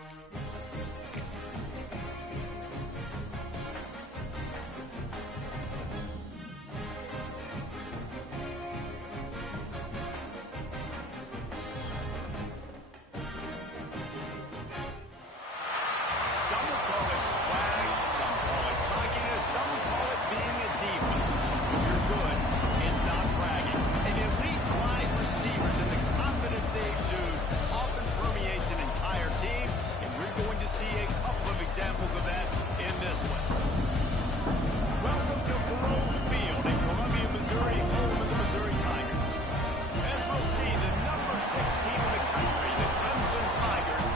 Some will call it swag, some call it cockiness, some will call it being a diva. If you're good, it's not bragging. And elite wide receivers and the confidence they exude often permeates an entire team, and we're going to see a couple of examples of that in this one. Welcome to Grove Field in Columbia, Missouri, home of the Missouri Tigers. As we'll see, the number 6 team in the country, the Clemson Tigers,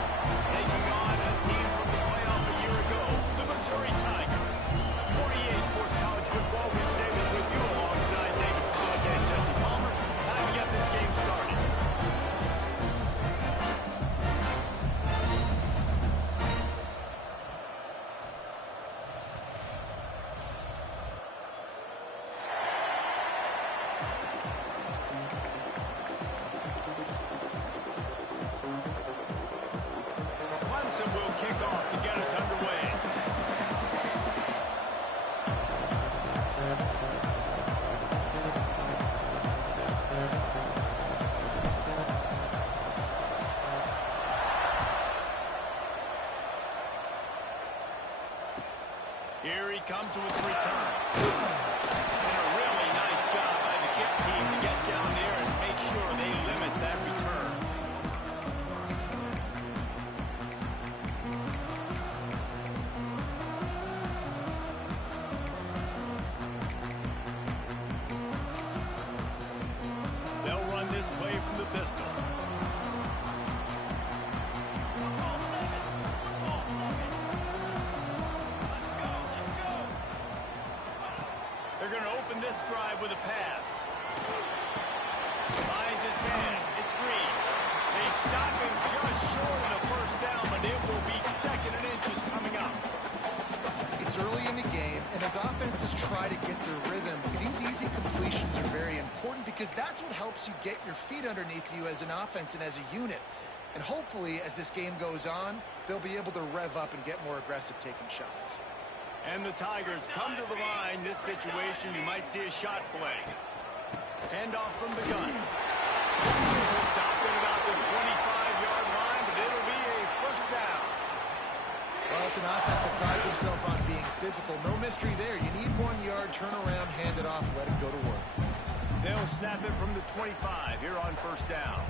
taking on a team from the playoff a year ago, the Missouri Tigers. 48 Sports College Football, Reese Davis with you alongside David Pollock and Jesse Palmer. Time to get this game started. Clemson will kick off to get us underway. Here he comes with the return. And a really nice job by the kick team to get down there and make sure they limit that return. They'll run this play from the pistol. They're going to open this drive with a pass. Finds his man. It's Green. They stop him just short of the first down, but it will be 2nd and inches coming up. It's early in the game, and as offenses try to get their rhythm, these easy completions are very important because that's what helps you get your feet underneath you as an offense and as a unit. And hopefully, as this game goes on, they'll be able to rev up and get more aggressive taking shots. And the Tigers come to the line. This situation, you might see a shot play. Handoff from the gun. Stopped at about the 25-yard line, but it'll be a first down. Well, it's an offense that prides himself on being physical. No mystery there. You need 1 yard, turn around, hand it off, let it go to work. They'll snap it from the 25 here on first down.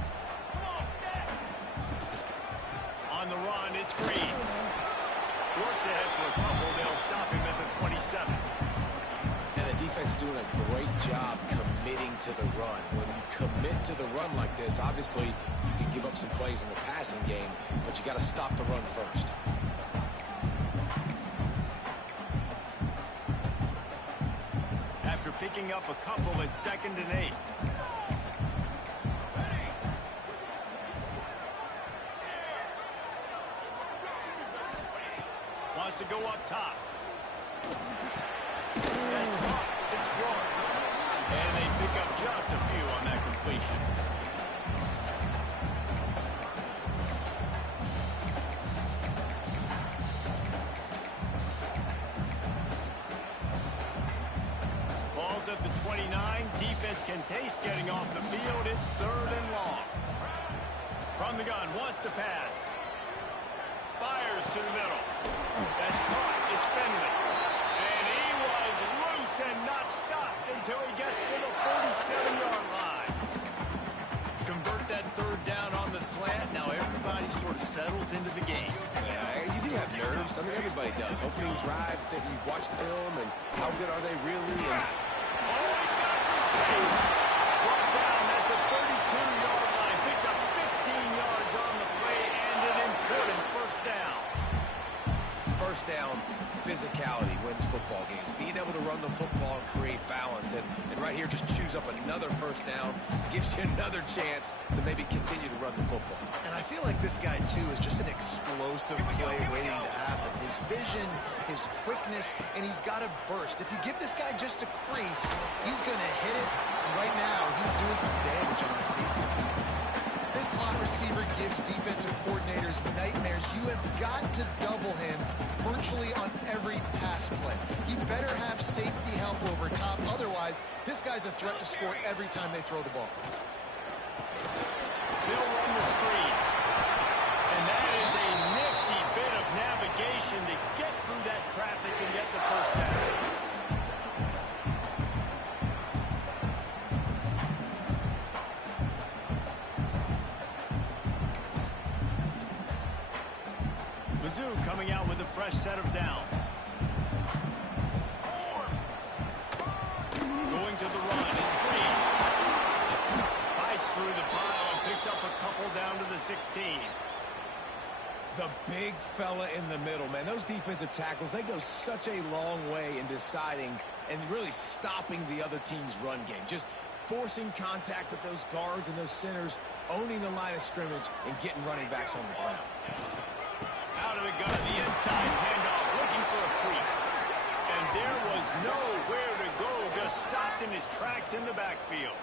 On the run, it's Green. Works ahead for a couple. They'll stop him at the 27. And the defense doing a great job committing to the run. When you commit to the run like this, obviously you can give up some plays in the passing game, but you got to stop the run first. After picking up a couple at 2nd and 8. Wants to go up top. That's caught. It's wrong. And they pick up just a few on that completion. Ball's at the 29. Defense can taste getting off the field. It's 3rd and long. From the gun, wants to pass. Fires to the middle. That's caught. It's Finley. And he was loose and not stopped until he gets to the 47-yard line. Convert that 3rd down on the slant. Now everybody sort of settles into the game. Yeah, you do have nerves. I mean, everybody does. Opening drive that you've watched film, and how good are they really? And oh, he's got some space. Brought down at the 32-yard line. Picks up 15 yards on the play and an important first down. First down, physicality wins football games. Being able to run the football and create balance. And right here, just choose up another first down. Gives you another chance to maybe continue to run the football. And I feel like this guy, too, is just an explosive play waiting to happen. His vision, his quickness, and he's got a burst. If you give this guy just a crease, he's going to hit it. And right now, he's doing some damage on his defense. This slot receiver gives defensive coordinators' nightmares. You have got to double him virtually on every pass play. He better have safety help over top. Otherwise, this guy's a threat to score every time they throw the ball. They'll run the screen. And that is a nifty bit of navigation to get through that traffic and get the first down. Mizzou coming out with a fresh set of downs. Going to the run. It's Green. Fights through the pile and picks up a couple down to the 16. The big fella in the middle, man. Those defensive tackles, they go such a long way in deciding and really stopping the other team's run game. Just forcing contact with those guards and those centers, owning the line of scrimmage, and getting running backs on the ground. Out of the gun, the inside handoff, looking for a crease. And there was nowhere to go, just stopped in his tracks in the backfield.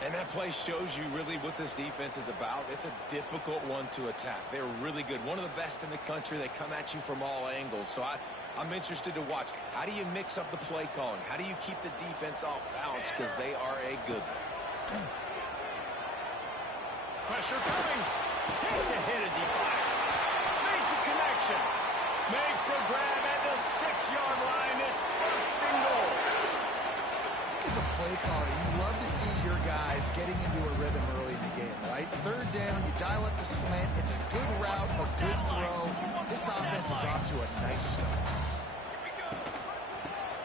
And that play shows you really what this defense is about. It's a difficult one to attack. They're really good. One of the best in the country. They come at you from all angles. So I'm interested to watch. How do you mix up the play calling? How do you keep the defense off balance? Because they are a good one. Pressure coming. Takes a hit as he fires. Makes a connection. Makes a grab at the 6-yard line. It's first and goal. As a play caller, you love to see your guys getting into a rhythm early in the game, right? Third down, you dial up the slant. It's a good route, a good throw. This offense is off to a nice start.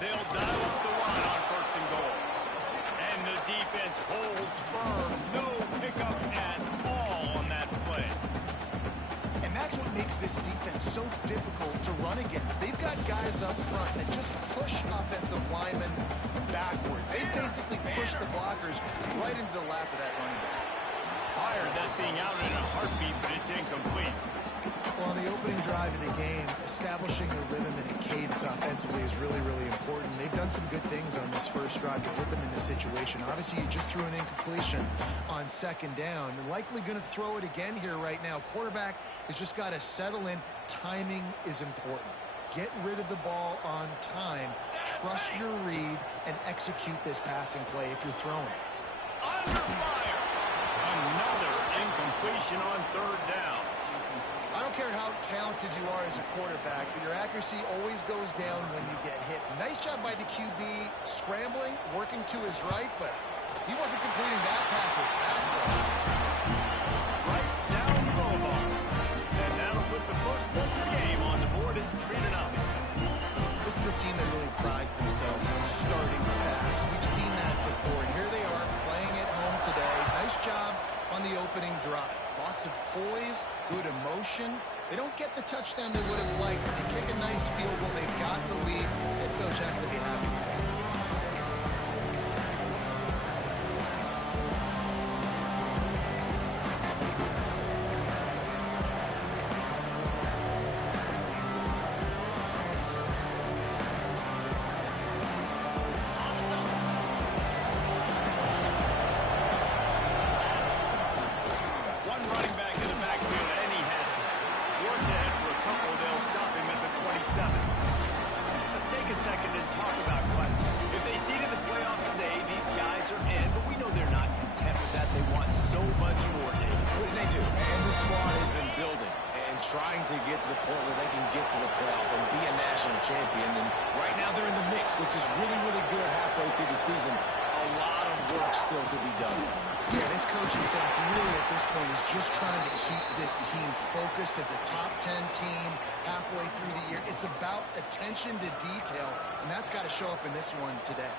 They'll dial up the run on first and goal. And the defense holds firm. No pickup at all on that play. And that's what makes this defense so difficult to run against. They've got guys up front that just push offensive linemen backwards. They basically push the blockers right into the lap of that running back. Fired that thing out in a heartbeat, but it's incomplete. Well, on the opening drive of the game, establishing a rhythm and a cadence offensively is really, really important. They've done some good things on this first drive to put them in this situation. Obviously, you just threw an incompletion on second down. You're likely going to throw it again here right now. Quarterback has just got to settle in. Timing is important. Get rid of the ball on time. Trust your read and execute this passing play if you're throwing. Under fire. Another incompletion on third down. I don't care how talented you are as a quarterback, but your accuracy always goes down when you get hit. Nice job by the QB scrambling, working to his right, but he wasn't completing that pass with that rush. Right down the boulevard. And that'll put the first points of the game on the board. It's 3-0. This is a team that really prides themselves on starting fast. We've seen that before, and here they are playing at home today. Nice job on the opening drive. Lots of poise, good emotion. They don't get the touchdown they would have liked. They kick a nice field goal. They've got the lead. Head coach has to be happy. Let's take a second and talk about Clemson. If they seeded the playoff today, these guys are in, but we know they're not content with that. They want so much more, Dave. They do. And the squad has been building and trying to get to the point where they can get to the playoff and be a national champion. And right now they're in the mix, which is really, really good halfway through the season. A lot of work still to be done. Yeah, this coaching staff really at this point is just trying to keep this team focused as a top 10 team halfway through the year. It's about attention to detail, and that's got to show up in this one today.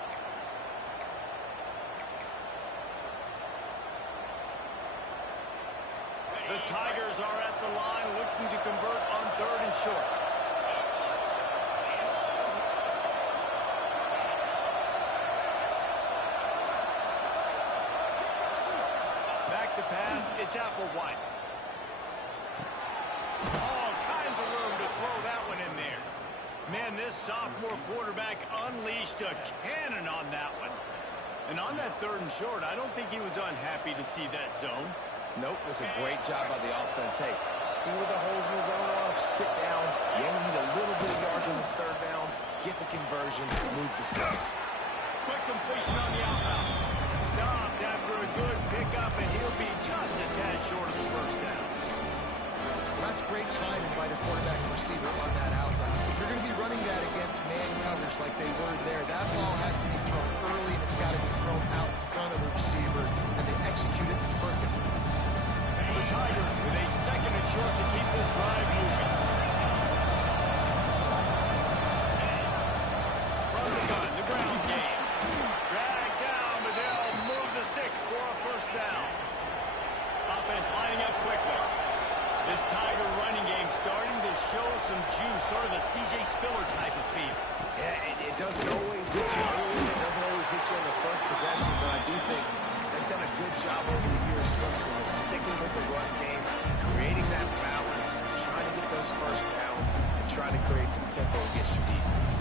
The Tigers are at the line looking to convert on third and short. Back to pass, it's Applewhite. All kinds of room to throw that one in there. Man, this sophomore quarterback unleashed a cannon on that one. And on that third and short, I don't think he was unhappy to see that zone. Nope, it's a great job by the offense. Hey, see where the holes in the zone are, sit down. You only need a little bit of yards on this third down, get the conversion, move the sticks. Quick completion on the outbound. Stopped after a good pickup, and he'll be just a tad short of the first down. That's great timing by the quarterback and receiver on that outbound. If you're going to be running that against man coverage like they were there, that ball has to be thrown early, and it's got to be thrown out in front of the receiver, and they execute it perfectly. The Tigers with a second and short to keep this drive moving. From the gun, the ground game. Dragged down, but they'll move the sticks for a first down. Offense lining up quickly. This Tiger running game starting to show some juice, sort of a C.J. Spiller type of feel. Yeah, it doesn't always hit you early. It doesn't always hit you on the first possession, but I do think they've done a good job over the years, Clemson, of sticking with the run game, creating that balance, trying to get those first downs, and trying to create some tempo against your defense.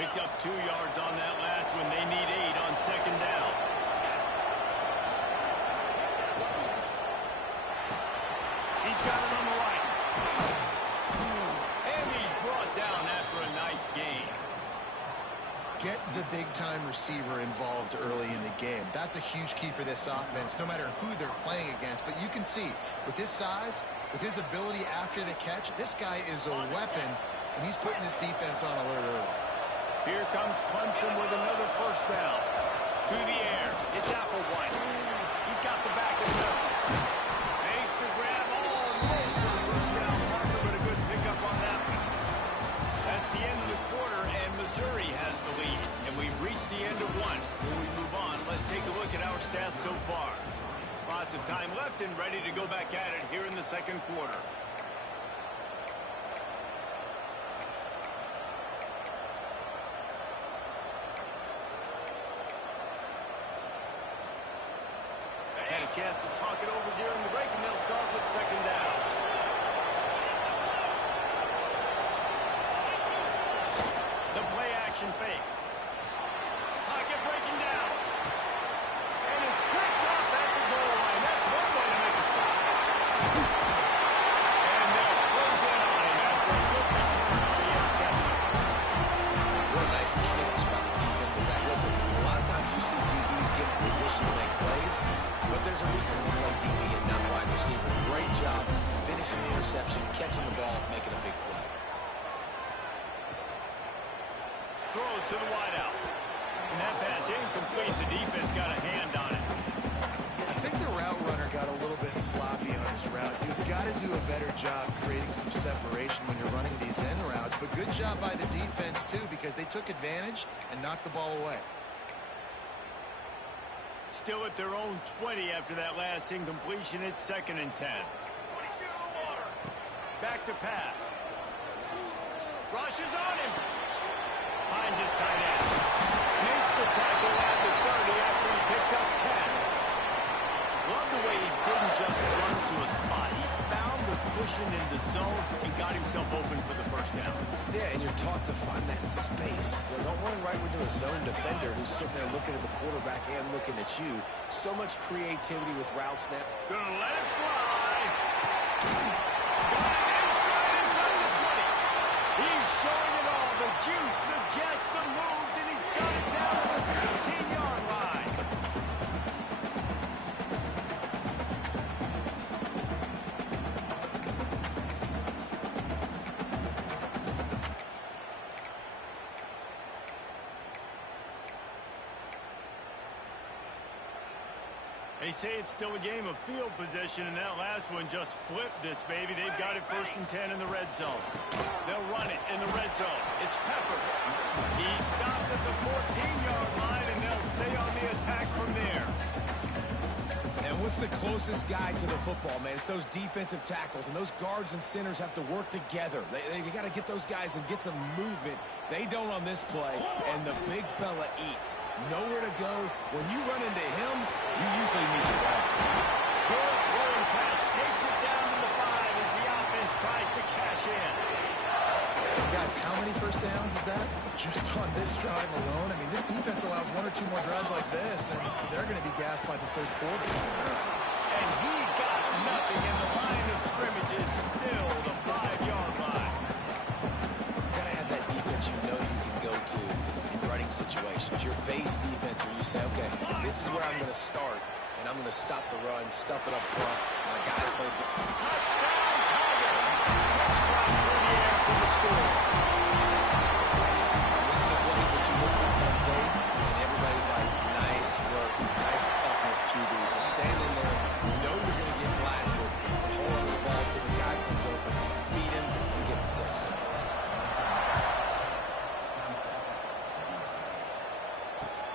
Picked up 2 yards on that last one. They need 8 on second down. He's got it on the right. And he's brought down after a nice gain. Get the big-time receiver involved early in the game. That's a huge key for this offense, no matter who they're playing against. But you can see, with his size, with his ability after the catch, this guy is a weapon, and he's putting this defense on alert early. Here comes Clemson with another first down. To the air. It's Applewhite. He's got the back of the middle. Makes the grab almost to the first down marker, but a good pickup on that one. That's the end of the quarter, and Missouri has the lead. And we've reached the end of one. Before we move on, let's take a look at our stats so far. Lots of time left and ready to go back at it here in the second quarter. Had a chance to talk it over during the break, and they'll start with second down. The play action fake. Pocket breaking down. And it's picked up at the goal line. That's one way to make a stop. And they'll close in on him after a good return on the interception. What a nice catch by the defensive back. Listen, a lot of times you see DBs get in position to make plays, but there's a reason they play DB and not wide receiver. Great job finishing the interception, catching the ball, making a big play. Throws to the wideout. And that pass incomplete. The defense got a hand on it. I think the route runner got a little bit sloppy on his route. You've got to do a better job creating some separation when you're running these end routes. But good job by the defense, too, because they took advantage and knocked the ball away. Still at their own 20 after that last incompletion. It's 2nd and 10. Back to pass. Rushes on him. Finds his tight end. Makes the tackle at the 30 after he picked up 10. Love the way he didn't just run to a spot. He found the cushion in the zone and got himself open for the first down. Yeah, and you're taught to find that space. Don't run right into a zone defender who's sitting there looking at the quarterback and looking at you. So much creativity with route snap. Gonna let it fly. Got it in straight inside the 20. He's showing it all. The juice, the jets, the moves, and he's got it down to the 16-yard line. They say it's still a game of field possession, and that last one just flipped this baby. They've got it 1st and 10 in the red zone. They'll run it in the red zone. It's Peppers. He stopped at the 14-yard line, and they'll stay on the attack from there. And what's the closest guy to the football, man? It's those defensive tackles, and those guards and centers have to work together. They got to get those guys and get some movement. They don't on this play, and the big fella eats. Nowhere to go. When you run into him, you usually meet the ball. Good throwing catch. Takes it down to the 5 as the offense tries to cash in. Guys, how many first downs is that? Just on this drive alone? I mean, this defense allows 1 or 2 more drives like this, and they're going to be gassed by the third quarter. And he got nothing, and the line of scrimmage is still the 5-yard line. You got to have that defense you know you can go to in running situations. Your base defense where you say, okay, this is where I'm going to start, and I'm going to stop the run, stuff it up front. My guys play. Touchdown, Tiger! Next drive through the air for the score. These are the plays that you look back on tape, and everybody's like, nice work, nice toughness, QB. Just stand in there, you know you're going to get blasted, and hold on to the ball till the guy comes open, feed him, and get the 6.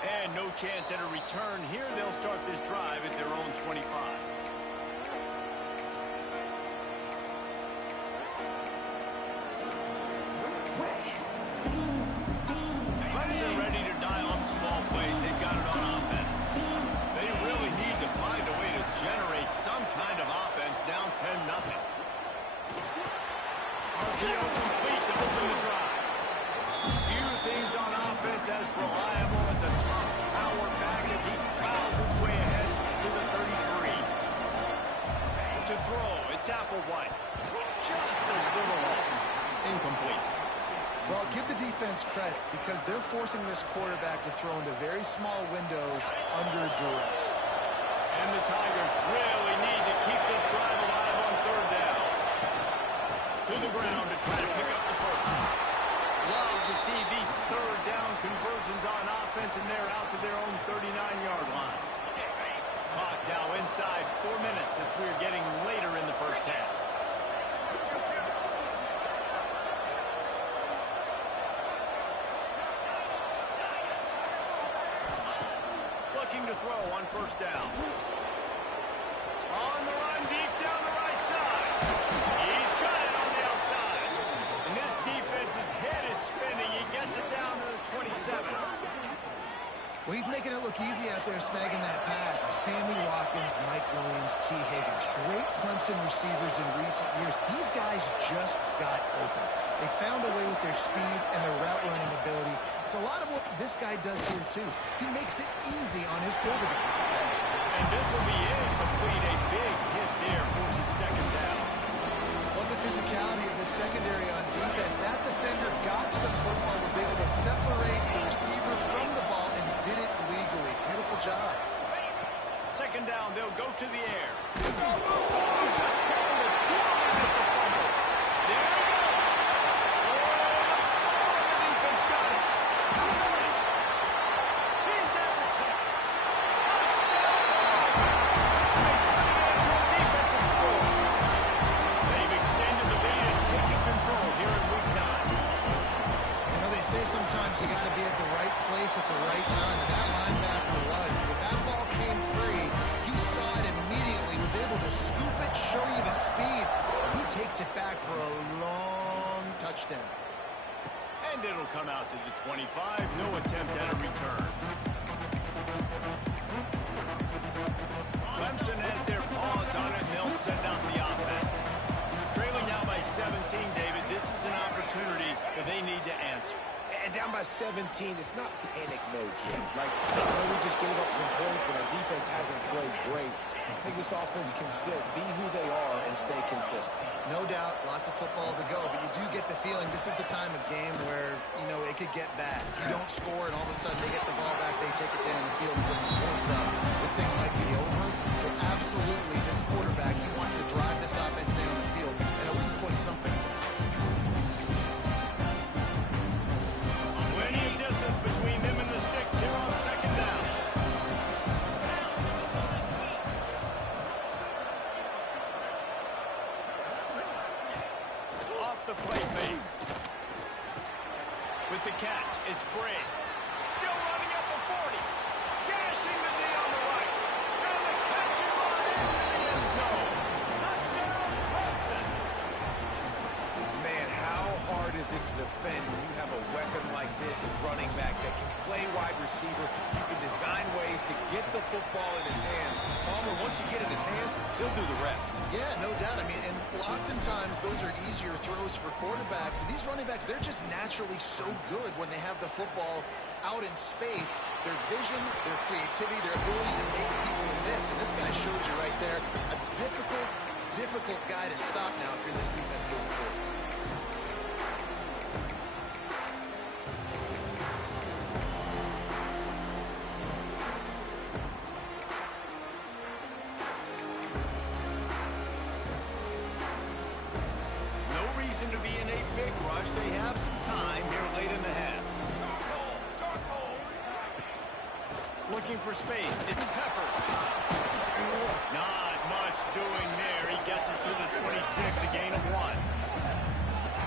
And no chance at a return here. They'll start this drive at their own 25. Clemson ready to dial up some ball plays. They've got it on offense. They really need to find a way to generate some kind of offense down 10-0. RPO complete to open the drive. Few things on offense as reliable as a tough power back as he plows his way ahead to the 33. To throw, it's Applewhite. Just a little off. Incomplete. Well, give the defense credit because they're forcing this quarterback to throw into very small windows under duress. And the Tigers really need to keep this drive alive on 3rd down. To the ground to try to pick up the first. Love to see these 3rd down conversions on offense, and they're out to their own 39-yard line. Clock now inside 4 minutes as we're getting later in the first half. Looking to throw on 1st down. On the run deep down the right side. He's got it on the outside. And this defense's head is spinning. He gets it down to the 27. Well, he's making it look easy out there snagging that pass. Sammy Watkins, Mike Williams, T. Higgins. Great Clemson receivers in recent years. These guys just got open. They found a way with their speed and their route running ability. It's a lot of what this guy does here, too. He makes it easy on his quarterback. And this will be incomplete. A big hit there forces 2nd down. Love the physicality of the secondary on defense. That defender got to the football, was able to separate the receiver from the ball, and did it legally. Beautiful job. 2nd down, they'll go to the air. Oh, just handled it. It's a fumble. There we go. Oh, the defense got it. He's at the 10. Touchdown, Tiger. They turn it into a defensive score. They've extended the lead and taken control here in Week 9. You know, they say sometimes you got to be at the right place at the right time, and that linebacker was. When that ball came free, he saw it immediately, was able to scoop it, show you the speed. He takes it back for a long touchdown. And it'll come out to the 25. No attempt at a return. Clemson has their paws on it, and they'll send out the offense. Trailing now by 17, David. This is an opportunity that they need to answer. And down by 17, it's not panic mode yet. Like, I know we just gave up some points and our defense hasn't played great. I think this offense can still be who they are and stay consistent. No doubt, lots of football to go, but you do get the feeling this is the time of game where, you know, it could get bad. If you don't score and all of a sudden they get the ball back, they take it down the field and put some points up, this thing might be over. So absolutely, this quarterback, he wants to drive this offense down the field and at least put something. Plenty of distance between them and the sticks here on 2nd down. Off the play fake. With the catch, it's Bray. Still running up the 40. Dashing the knee on the right. And the catch and run into the end zone. Touchdown, Clemson. Man, how hard is it to defend when you have a weapon like like this at running back that can play wide receiver. You can design ways to get the football in his hand. Palmer, once you get it in his hands, he'll do the rest. Yeah, no doubt. I mean, and oftentimes those are easier throws for quarterbacks. And these running backs, they're just naturally so good when they have the football out in space. Their vision, their creativity, their ability to make people miss. And this guy shows you right there a difficult guy to stop now if you're this defense moving forward. To be in a big rush. They have some time here late in the half. Looking for space. It's Peppers. Not much doing there. He gets it to the 26, a gain of 1.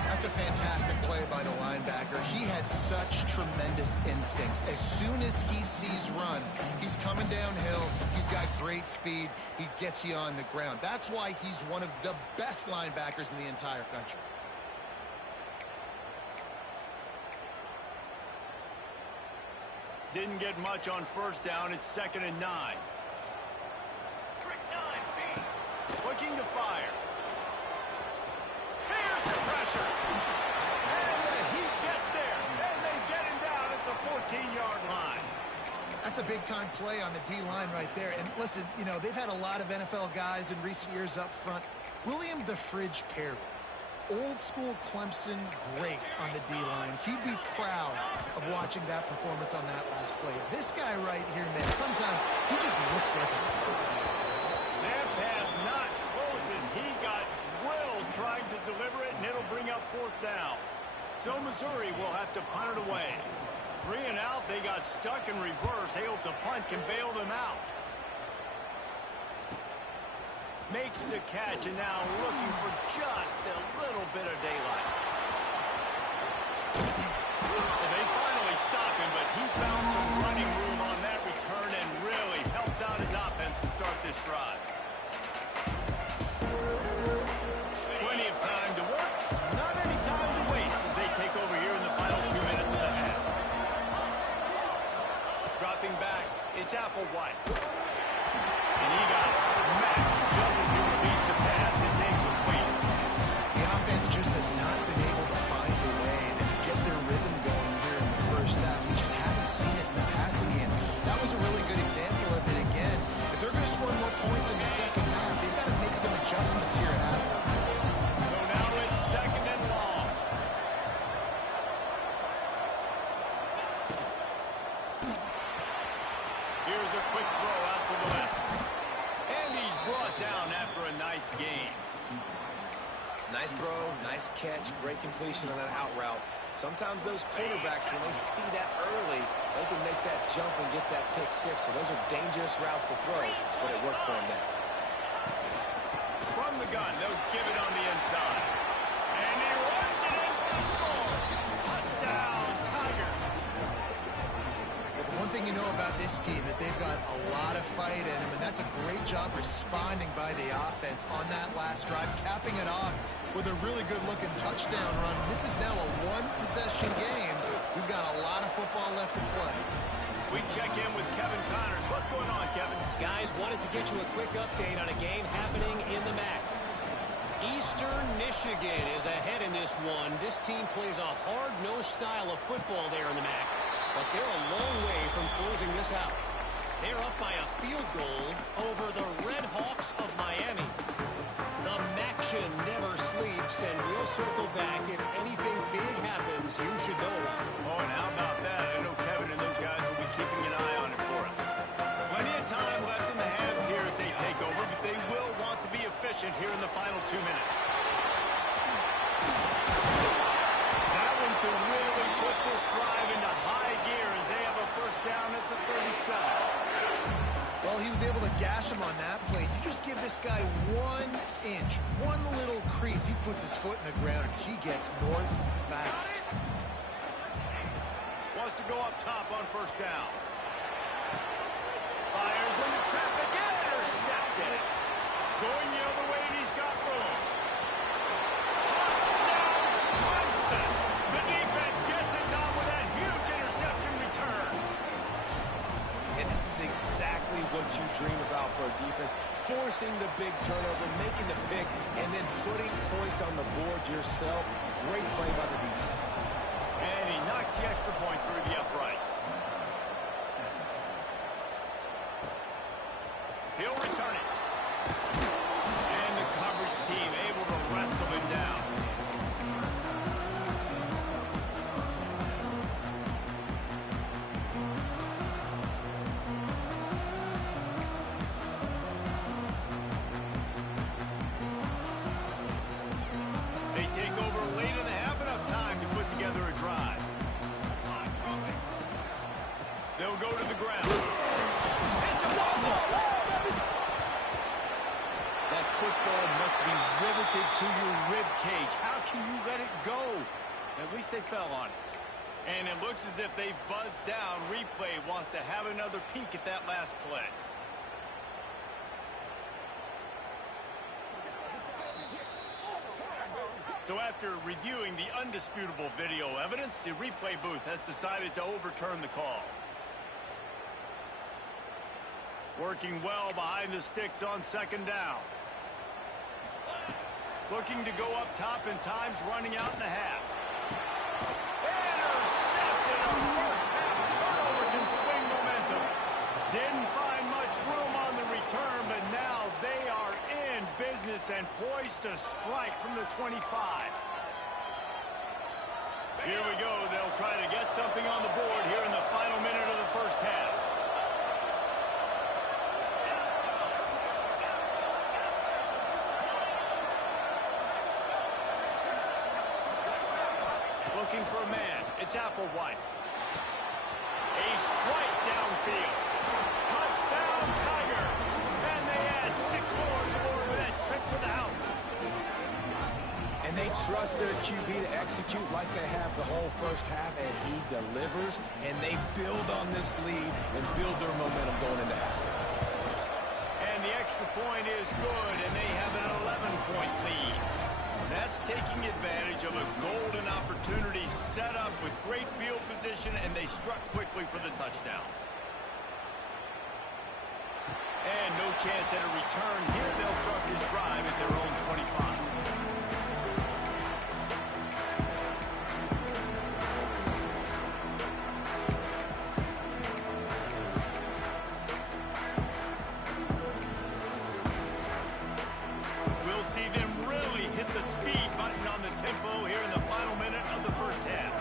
That's a fantastic play by the linebacker. He has such tremendous instincts. As soon as he sees run, he's coming downhill. He's got great speed. He gets you on the ground. That's why he's one of the best linebackers in the entire country. Didn't get much on first down. It's 2nd and 9. Looking to fire. Here's the pressure. And the Heat gets there. And they get him down at the 14-yard line. That's a big-time play on the D-line right there. And listen, you know, they've had a lot of NFL guys in recent years up front. William the Fridge Perry, old-school Clemson great on the D-line. He'd be proud of watching that performance on that last play. This guy right here, man, sometimes he just looks like a that pass not close as he got drilled trying to deliver it, and it'll bring up 4th down. So Missouri will have to punt it away. 3 and out, they got stuck in reverse. They hope the punt can bail them out. Makes the catch, and now looking for just a little bit of daylight. Well, they finally stop him, but he found some running room on that return and really helps out his offense to start this drive. Plenty of time to work, not any time to waste as they take over here in the final 2 minutes of the half. Dropping back, it's Applewhite. And he got smacked just as he released the pass. It takes a wait. The offense just has not been able to find a way to get their rhythm going here in the first half. We just haven't seen it in the passing game. That was a really good example of it again. If they're going to score more points in the second half, they've got to make some adjustments here at halftime. So now it's 2nd and long. Here's a quick throw out to the left. And he's brought down after a nice gain. Nice throw, nice catch, great completion on that out route. Sometimes those quarterbacks, when they see that early, they can make that jump and get that pick 6. So those are dangerous routes to throw, but it worked for him there. From the gun, they'll give it on the inside. And he runs it in for the score. Touchdown, Tigers. One thing you know about this team is they've got a lot of fight in them, and that's a great job responding by the offense on that last drive, capping it off with a really good-looking touchdown run. This is now a one-possession game. We've got a lot of football left to play. We check in with Kevin Connors. What's going on, Kevin? Guys, wanted to get you a quick update on a game happening in the MAC. Eastern Michigan is ahead in this one. This team plays a hard-nosed style of football there in the MAC, but they're a long way from closing this out. They're up by a field goal over the Red Hawks of Miami. The MACtion never sleeps, and we'll circle back. If anything big happens, you should know about it. Oh, and how about that? I know Kevin and those guys will be keeping an eye on it for us. Plenty of time left in the half here as they take over, but they will want to be efficient here in the final 2 minutes. That one could really put this drive into high gear as they have a first down at the 37. Well, he was able to gash him on that play. You just give this guy 1 inch, one little crease. He puts his foot in the ground, and he gets north fast. Wants to go up top on first down. Fires into traffic, intercepted. Going the other way, and he's got room. Touchdown, Clemson. The defense gets it done with that exactly what you dream about for a defense. Forcing the big turnover, making the pick, and then putting points on the board yourself. Great play by the defense. And he knocks the extra point through the uprights. He'll return it. And the coverage team able to wrestle him down. They take over late in the half, enough time to put together a drive. They'll go to the ground. It's a ball. That football must be riveted to your rib cage. How can you let it go? At least they fell on it. And it looks as if they've buzzed down. Replay wants to have another peek at that last play. So after reviewing the undisputable video evidence, the replay booth has decided to overturn the call. Working well behind the sticks on second down. Looking to go up top, and time's running out in the half. Intercepted. A first half turnover can swing momentum. Didn't find much room on the return, but now they are in business and poised to strike from the 25. Here we go. They'll try to get something on the board here in the final minute of the first half. Looking for a man. It's Applewhite. A strike downfield. Touchdown, Tiger. And they add 6 more to the board with that trip to the house. And they trust their QB to execute like they have the whole first half, and he delivers. And they build on this lead and build their momentum going into halftime. And the extra point is good, and they have an 11-point lead. That's taking advantage of a golden opportunity set up with great field position, and they struck quickly for the touchdown. And no chance at a return here. They'll start this drive at their own 25. We'll see them really hit the speed button on the tempo here in the final minute of the first half.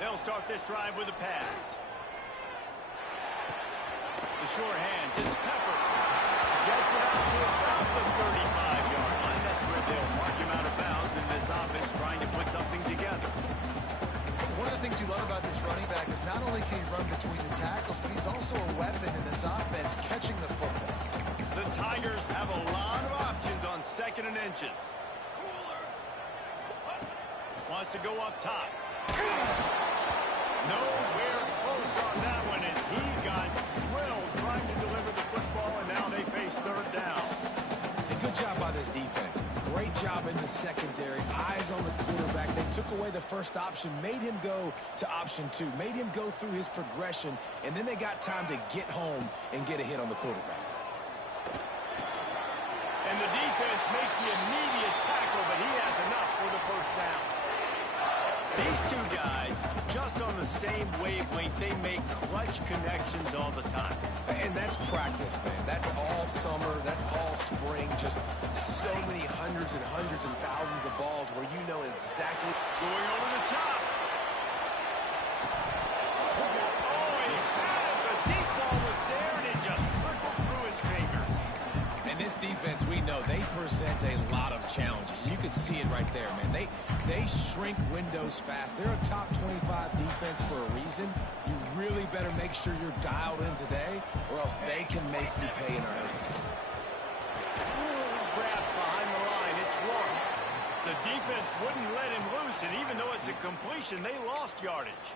They'll start this drive with a pass. The sure hands, it's Peppers. Gets it out to about the 35-yard line. That's where they'll mark him out of bounds in this offense trying to put something together. One of the things you love about this running back is not only can he run between the tackles, but he's also a weapon in this offense catching the football. The Tigers have a lot of options on 2nd and inches. Wants to go up top. Nowhere close on that one as he got drilled trying to deliver the football, and now they face 3rd down. And good job by this defense. Great job in the secondary. Eyes on the quarterback. They took away the first option, made him go to option 2, made him go through his progression, and then they got time to get home and get a hit on the quarterback. And the defense makes the immediate tackle, but he has enough for the first down. These two guys, just on the same wavelength, they make clutch connections all the time. And that's practice, man. That's all summer. That's all spring. Just so many hundreds and thousands of balls where you know exactly. Going over the top. Oh, he had it. The deep ball was there, and it just trickled through his fingers. And this defense, we know, they present a lot of challenges. You can see it right there, man. They shrink windows fast. They're a top 25 defense for a reason. You really better make sure you're dialed in today, or else they can make you pay in a hurry. Grab behind the line. It's long. The defense wouldn't let him loose, and even though it's a completion, they lost yardage.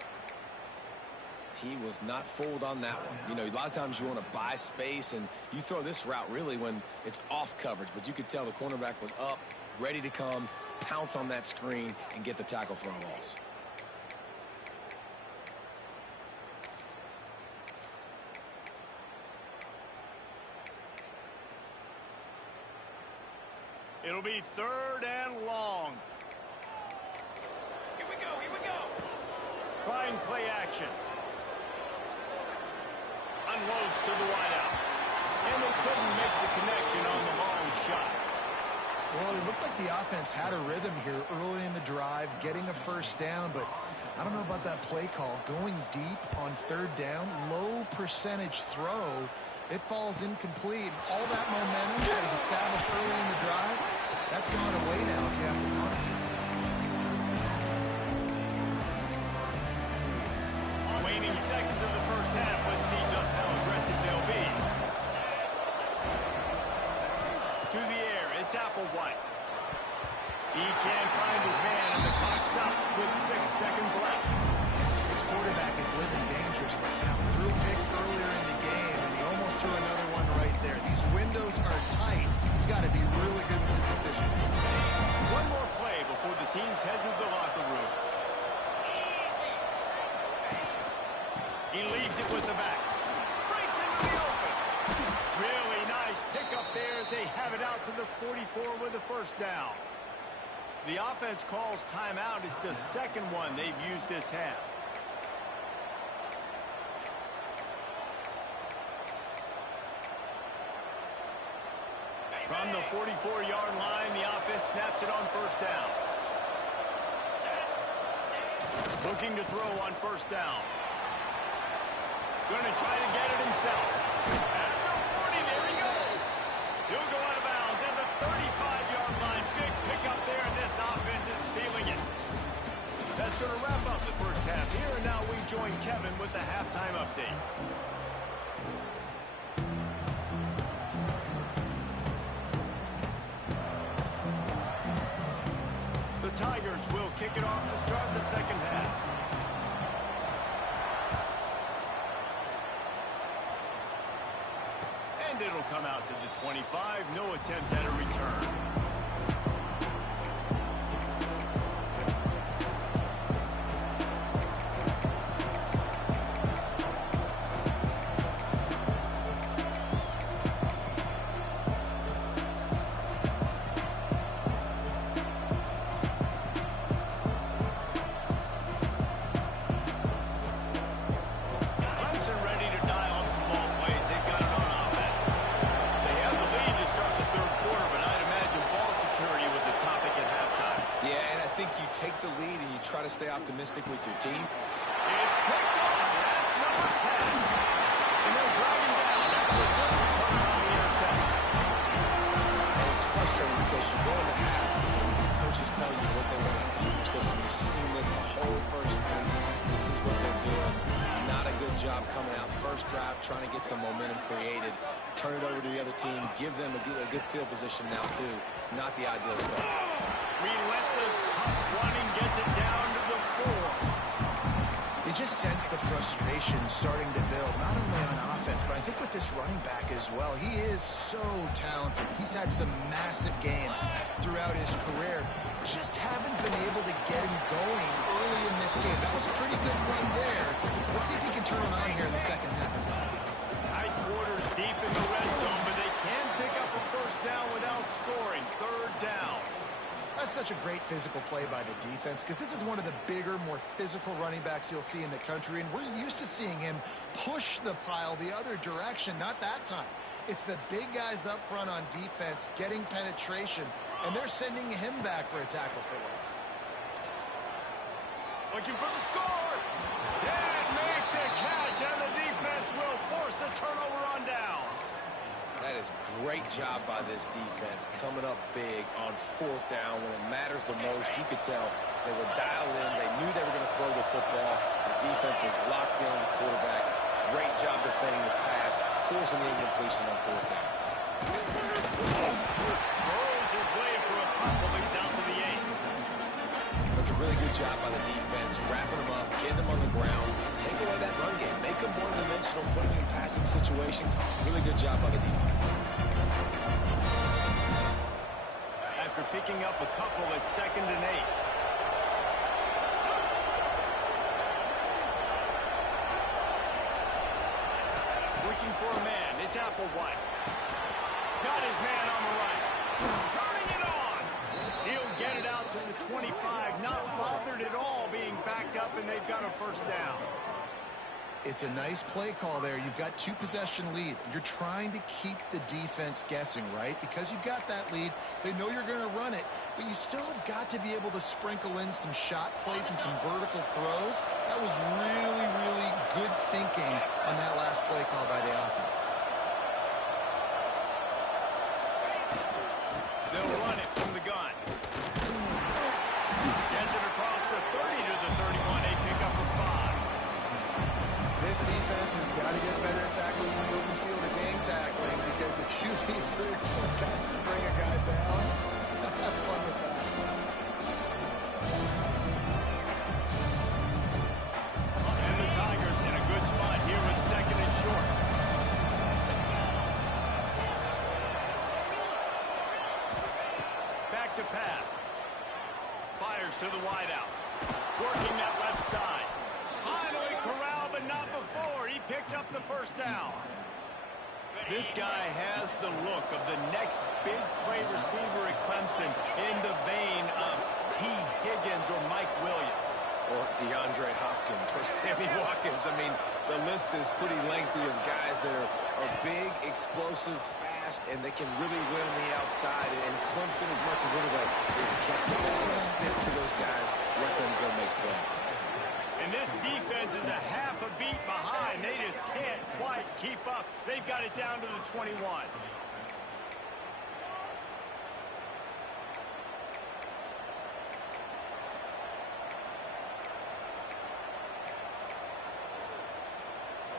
He was not fooled on that one. You know, a lot of times you want to buy space, and you throw this route really when it's off coverage. But you could tell the cornerback was up, ready to come, pounce on that screen, and get the tackle for a loss. It'll be 3rd and long. Here we go, here we go. Trying play action. Unloads to the wideout. And they couldn't make the connection on the long shot. Well, it looked like the offense had a rhythm here early in the drive, getting a first down, but I don't know about that play call. Going deep on 3rd down, low percentage throw, it falls incomplete. And all that momentum that was established early in the drive, that's gone away now if you have to punt. Waning seconds of the first half. Let's see just how aggressive they'll be. To the air, it's Applewhite. He can't find his man, and the clock stops with 6 seconds left. This quarterback is living dangerously now. Threw a pick earlier in the game, and he almost threw another one right there. These windows are tight. He's got to be really good with his decision. One more play before the teams head to the locker rooms. He leaves it with the back. Breaks into the open. Really nice pickup there as they have it out to the 44 with a first down. The offense calls timeout. It's the second one they've used this half. From the 44-yard line, the offense snaps it on first down. Looking to throw on first down. Going to try to get it himself. At the 40, there he goes. He'll go out of bounds at the 35-yard line. Big pickup there, and this offense is feeling it. That's going to wrap up the first half here, and now we join Kevin with the halftime update. The Tigers will kick it off to start the second half. And it'll come out to the 25. No attempt at a return. Clemson ready to dial up some ball plays. They've got it on offense. They have the lead to start the third quarter, but I'd imagine ball security was a topic at halftime. Yeah, and I think you take the lead and you try to stay optimistic with your team. It's picked off. That's number 10. And they'll drag him down after a good return on the interception. And it's frustrating because you go into half and the coaches tell you what they want to accomplish. Listen, you've seen this the whole first half. This is what they're doing. Not a good job coming out first drive, trying to get some momentum created. Turn it over to the other team. Give them a good field position now, too. Not the ideal start. Relentless, tough running gets it down to the 4. You just sense the frustration starting to build, not only on offense, but I think with this running back as well. He is so talented. He's had some massive games throughout his career. Just haven't been able to get him going early in this game. That was a pretty good run there. Let's see if he can turn it on here in the second half. Tight quarters deep in the red zone, but they can pick up a first down without scoring. Third down. That's such a great physical play by the defense because this is one of the bigger, more physical running backs you'll see in the country, and we're used to seeing him push the pile the other direction. Not that time. It's the big guys up front on defense getting penetration, and they're sending him back for a tackle for loss. Looking for the score. Did make the catch, and the defense will force the turnover on downs. That is great job by this defense, coming up big on fourth down when it matters the most. You could tell they were dialed in. They knew they were going to throw the football. The defense was locked in on the quarterback. Great job defending the pass, forcing the incompletion on fourth down. Burrows his way for a couple. He's out to the 8. That's a really good job by the defense, wrapping them up, getting them on the ground, take away that run game, make them one-dimensional, putting them in passing situations. Really good job by the defense. After picking up a couple at 2nd and 8. Looking for a man. It's Applewhite. Got his man on the right. Turning it on. He'll get it out to the 25, not bothered at all being backed up, and they've got a first down. It's a nice play call there. You've got 2-possession lead. You're trying to keep the defense guessing, right? Because you've got that lead, they know you're going to run it, but you still have got to be able to sprinkle in some shot plays and some vertical throws. That was really, really good thinking on that last play call by the offense. They'll run it from the gun. Gets it across the 30 to the 31. They pick up a 5. This defense has got to get better at tackling in the open field or game tackling, because if you need 3 or 4 guys to bring a guy down, have fun with that. And the Tigers in a good spot here with 2nd and short. Back to pass. Fires to the wideout. Working that left side. Finally corralled, but not before. He picked up the first down. This guy has the look of the next big play receiver at Clemson, in the vein of T. Higgins or Mike Williams. Or DeAndre Hopkins or Sammy Watkins. I mean, the list is pretty lengthy of guys that are big, explosive, fast, and they can really win on the outside. And Clemson, as much as anybody, they can catch the ball, spin it to those guys, let them go make plays. And this defense is a half a beat behind. They just can't quite keep up. They've got it down to the 21.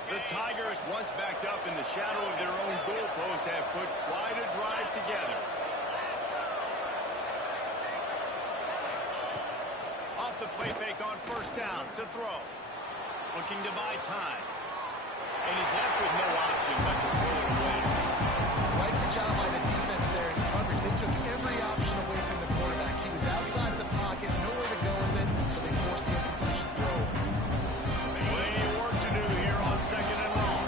The Tigers, once backed up in the shadow of their own goalpost, have put quite a drive together. Off the play fake on first down to throw. Looking to buy time. And he's left with no option but to throw it away. Right, good job by the defense there in coverage. They took every option away from the quarterback. He was outside of the pocket, nowhere to go with it, so they forced the incompletion throw. Plenty of work to do here on 2nd and long.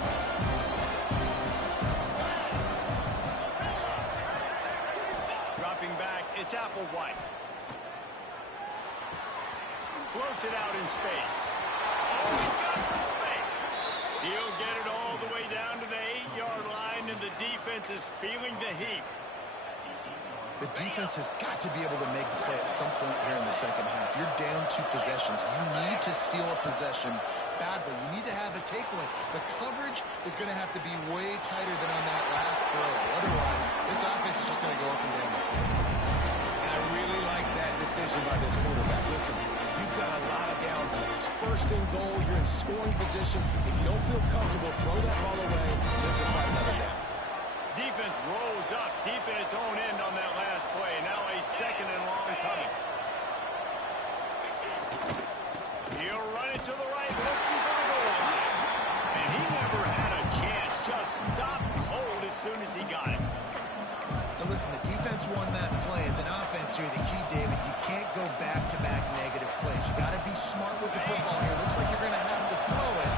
Dropping back, it's Applewhite. Floats it out in space. Oh, he's got some space. He'll get it all the way down to the 8-yard line, and the defense is feeling the heat. The defense has got to be able to make a play at some point here in the second half. You're down 2 possessions. You need to steal a possession badly. You need to have a takeaway. The coverage is going to have to be way tighter than on that last throw. Otherwise, this offense is just going to go up and down the field. I really like that decision by this quarterback. Listen, you've got a lot of downs. It's 1st and goal. You're in scoring position. If you don't feel comfortable, throw that ball away. Live to fight another down. Defense rolls up deep in its own end on that last play. Now a 2nd and long coming. He'll run it to the right, looking for the goal line. And he never had a chance. Just stopped cold as soon as he got it. Now listen, the defense won that play. As an offense here, the key, David, you can't go back-to-back negative plays. You got to be smart with the football here. Looks like you're going to have to throw it.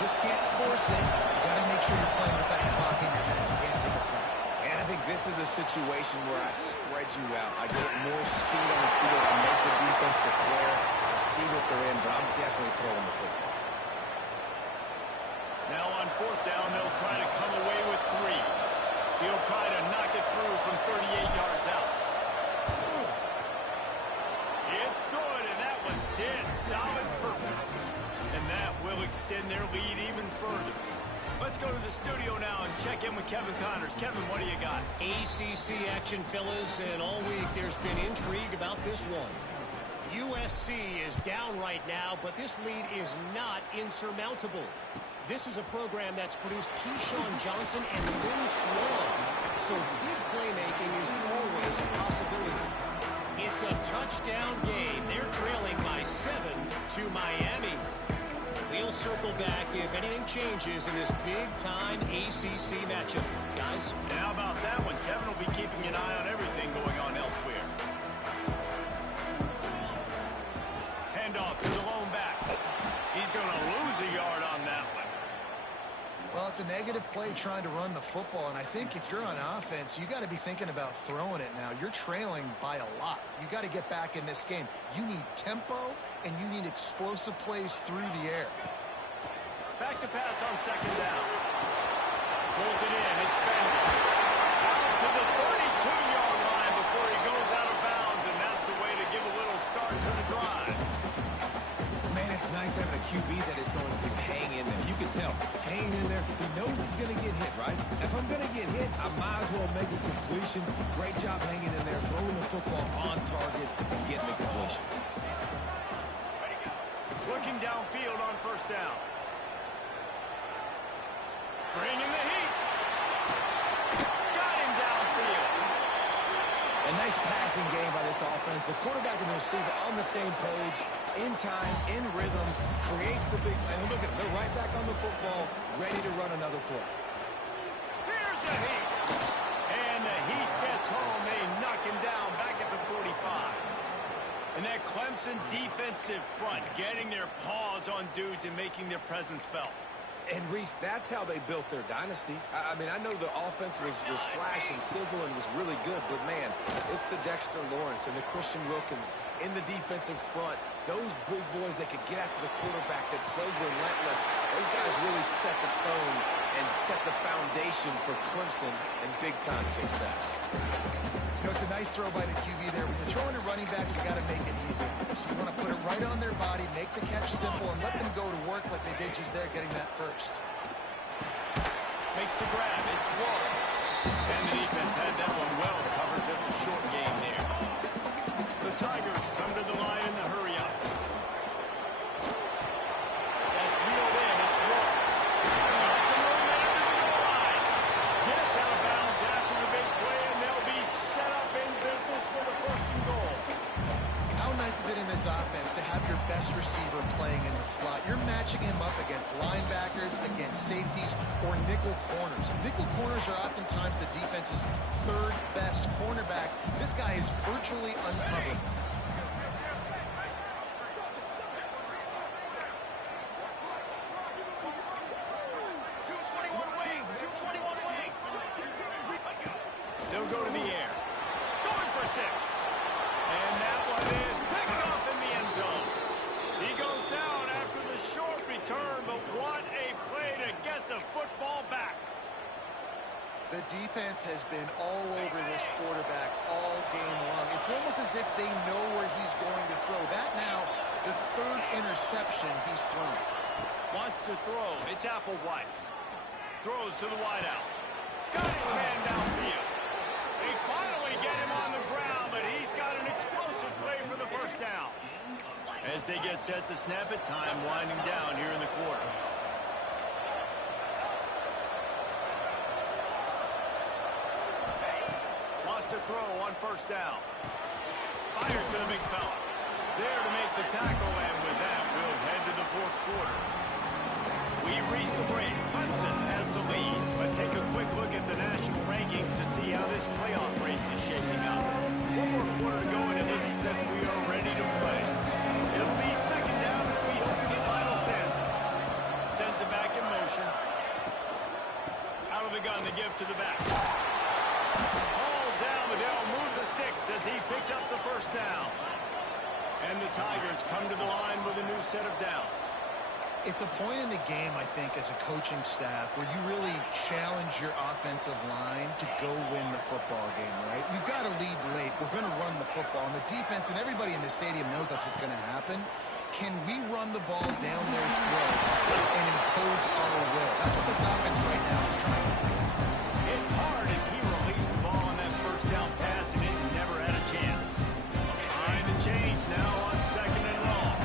Just can't force it. You got to make sure you're playing with that clock in your head. You can't take a sack. And I think this is a situation where I spread you out. I get more speed on the field. I make the defense declare. I see what they're in, but I'm definitely throwing the football. Now on 4th down, they'll try to come away with 3. He'll try to knock it through from 38 yards out. It's good, and that was dead solid perfect. And that will extend their lead even further. Let's go to the studio now and check in with Kevin Connors. Kevin, what do you got? ACC action, fellas, and all week there's been intrigue about this one. USC is down right now, but this lead is not insurmountable. This is a program that's produced Keyshawn Johnson and Lynn Swan, so big playmaking is always a possibility. It's a touchdown game. They're trailing by 7 to Miami. We'll circle back if anything changes in this big-time ACC matchup. Guys? And how about that one? Kevin will be keeping an eye on everything going on elsewhere. Handoff to the lone back. He's going to lose a yard on that one. Well, it's a negative play trying to run the football, and I think if you're on offense, you got to be thinking about throwing it now. You're trailing by a lot. You got to get back in this game. You need tempo, and you need explosive plays through the air. Back to pass on second down. Pulls it in. It's Bender. Out to the 32-yard line before he goes out of bounds, and that's the way to give a little start to the drive. Man, it's nice having a QB that is going to hang in there. You can tell, hanging in there, he knows he's going to get hit, right? If I'm going to get hit, I might as well make a completion. Great job hanging in there, throwing the football on target, and getting the completion. Looking downfield on first down. Bringing the heat. Got him downfield. A nice passing game by this offense. The quarterback and the receiver on the same page, in time, in rhythm, creates the big play. And look at them. They're right back on the football, ready to run another play. Here's the heat. And the heat gets home. They knock him down back at the 45. And that Clemson defensive front getting their paws on dudes and making their presence felt. And, Reese, that's how they built their dynasty. I mean, I know the offense was flash and sizzle and was really good, but, man, it's the Dexter Lawrence and the Christian Wilkins in the defensive front. Those big boys that could get after the quarterback, that played relentless. Those guys really set the tone and set the foundation for Clemson and big-time success. You know, it's a nice throw by the QB there. When you're throwing to running backs, you got to make it easy. So you want to put it right on their body, make the catch simple, and let them go to work like they did just there, getting that first. Makes the grab. It's Warren. And the defense had that one well covered. Just a short game there. The Tigers come to the line in the hurry-up. That's reeled in. It's Warren. Lots of movement under the goal line. Gets out of bounds after the big play, and they'll be set up in business with a first and goal. How nice is it in this offense to have your best receiver playing in the slot? You're matching him up against linebackers, against safeties, or nickel corners. Nickel corners are oftentimes the defense's third best cornerback. This guy is virtually uncovered. They'll go to the air. Going for 6. And that one is picked off in the end zone. He goes down after the short return, but what a play to get the football back. The defense has been all over this quarterback all game long. It's almost as if they know where he's going to throw. That now, the third interception he's thrown. Wants to throw. It's Applewhite. Throws to the wideout. Got his man downfield. They finally get him on the ground, but he's got an explosive play for the first down. As they get set to snap it, time winding down here in the quarter. Lost to throw on first down. Fires to the big fella. There to make the tackle, and with that, we'll head to the fourth quarter. We've reached the break. Clemson has the lead. Let's take a quick look at the national rankings to see how this playoff race is shaping up. One more quarter to go, and it looks as if we are ready to play. It'll be second down as we open the final stanza. Sends it back in motion. Out of the gun, the give to the back. Hauled down, but they'll move the sticks as he picks up the first down. And the Tigers come to the line with a new set of downs. It's a point in the game, I think, as a coaching staff where you really challenge your offensive line to go win the football game, right? We've got to lead late. We're going to run the football. And the defense and everybody in the stadium knows that's what's going to happen. Can we run the ball down their throats and impose our will? That's what this offense right now is trying to do. Hit hard as he released the ball on that first down pass, and it never had a chance. Behind the chains now on second and long.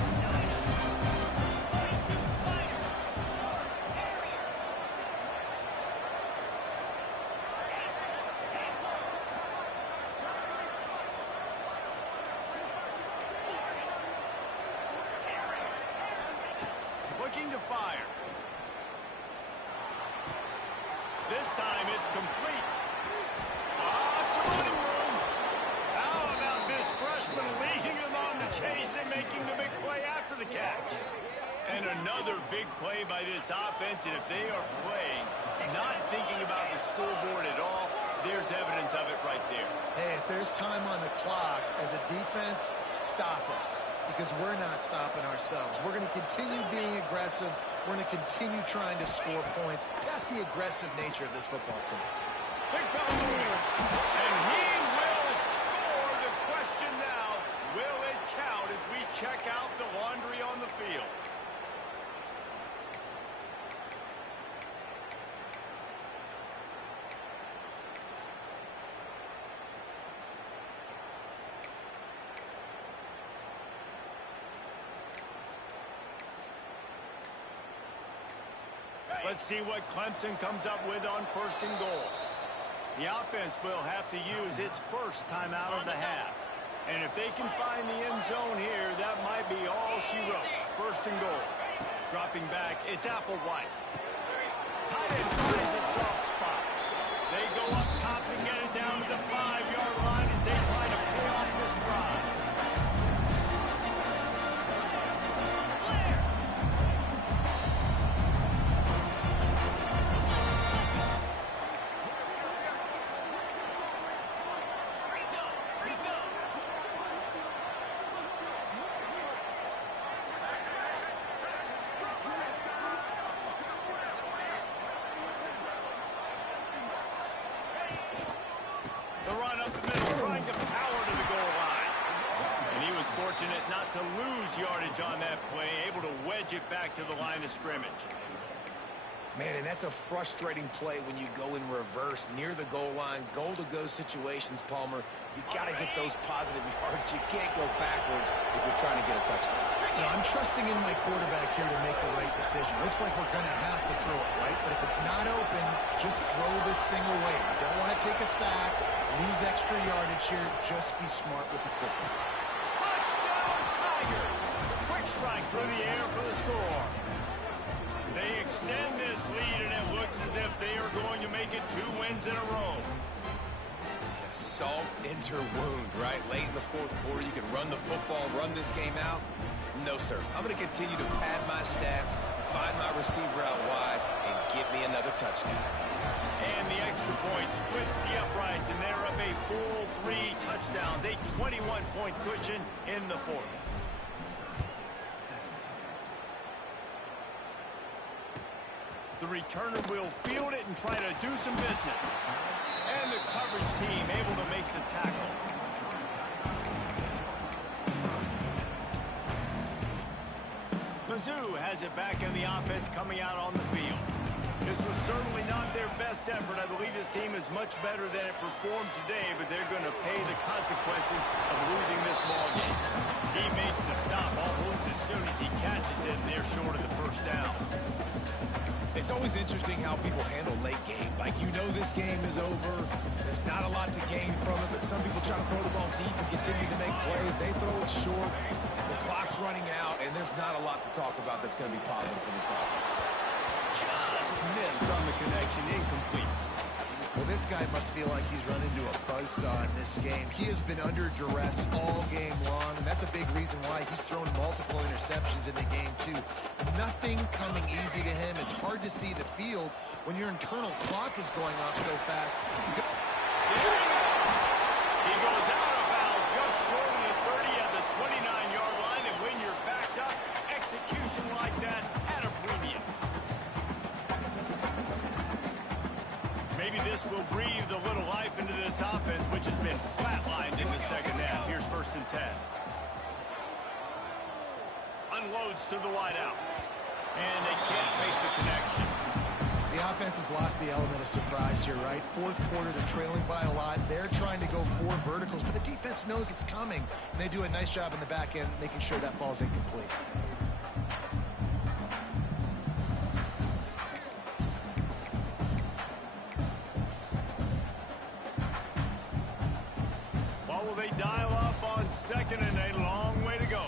Looking to fire. This time it's complete. It's a running room. How about this freshman leading him on the chase and making the big play after the catch? And another big play by this offense, and if they are playing, not thinking about the scoreboard at all, there's evidence of it right there. Hey, if there's time on the clock, as a defense, stop us. Because we're not stopping ourselves. We're going to continue being aggressive. We're going to continue trying to score points. That's the aggressive nature of this football team. Big fella moving. And he will score. The question now, will it count as we check out the laundry on the field? Let's see what Clemson comes up with on 1st and goal. The offense will have to use its first timeout of the half. And if they can find the end zone here, that might be all she wrote. 1st and goal. Dropping back, it's Applewhite. Tight end finds a soft spot. They go up top and get it down to the 5-yard line as they try to pay off this drive. Fortunate not to lose yardage on that play, able to wedge it back to the line of scrimmage. Man, and that's a frustrating play when you go in reverse near the goal line, goal-to-go situations, Palmer. You got to get those positive yards. You can't go backwards if you're trying to get a touchdown. You know, I'm trusting in my quarterback here to make the right decision. Looks like we're going to have to throw it, right? But if it's not open, just throw this thing away. You don't want to take a sack, lose extra yardage here. Just be smart with the football. Quick strike through the air for the score. They extend this lead, and it looks as if they are going to make it 2 wins in a row. Yeah, salt into wound, right? Late in the 4th quarter, you can run the football, run this game out. No, sir. I'm going to continue to pad my stats, find my receiver out wide, and get me another touchdown. And the extra point splits the uprights, and they're up a full 3 touchdowns, a 21-point cushion in the 4th. The returner will field it and try to do some business. And the coverage team able to make the tackle. Mizzou has it back in the offense coming out on the field. This was certainly not their best effort. I believe this team is much better than it performed today, but they're going to pay the consequences of losing this ball game. He makes the stop almost as soon as he catches it, and they're short of the 1st down. It's always interesting how people handle late game. Like, you know this game is over. There's not a lot to gain from it, but some people try to throw the ball deep and continue to make plays. They throw it short. The clock's running out, and there's not a lot to talk about that's going to be positive for this offense. Just missed on the connection, incomplete. Well, this guy must feel like he's run into a buzzsaw in this game. He has been under duress all game long, and that's a big reason why he's thrown multiple interceptions in the game, too. Nothing coming easy to him. It's hard to see the field when your internal clock is going off so fast. He goes out of bounds just short of the 30 at the 29-yard line, and when you're backed up, execution like that at a premium. Maybe this will breathe a little life into this offense, which has been flatlined in the 2nd half. Here's 1st and 10. Unloads to the wideout. And they can't make the connection. The offense has lost the element of surprise here, right? 4th quarter, they're trailing by a lot. They're trying to go 4 verticals, but the defense knows it's coming. And they do a nice job in the back end making sure that falls incomplete. What will they dial up on 2nd and a long way to go?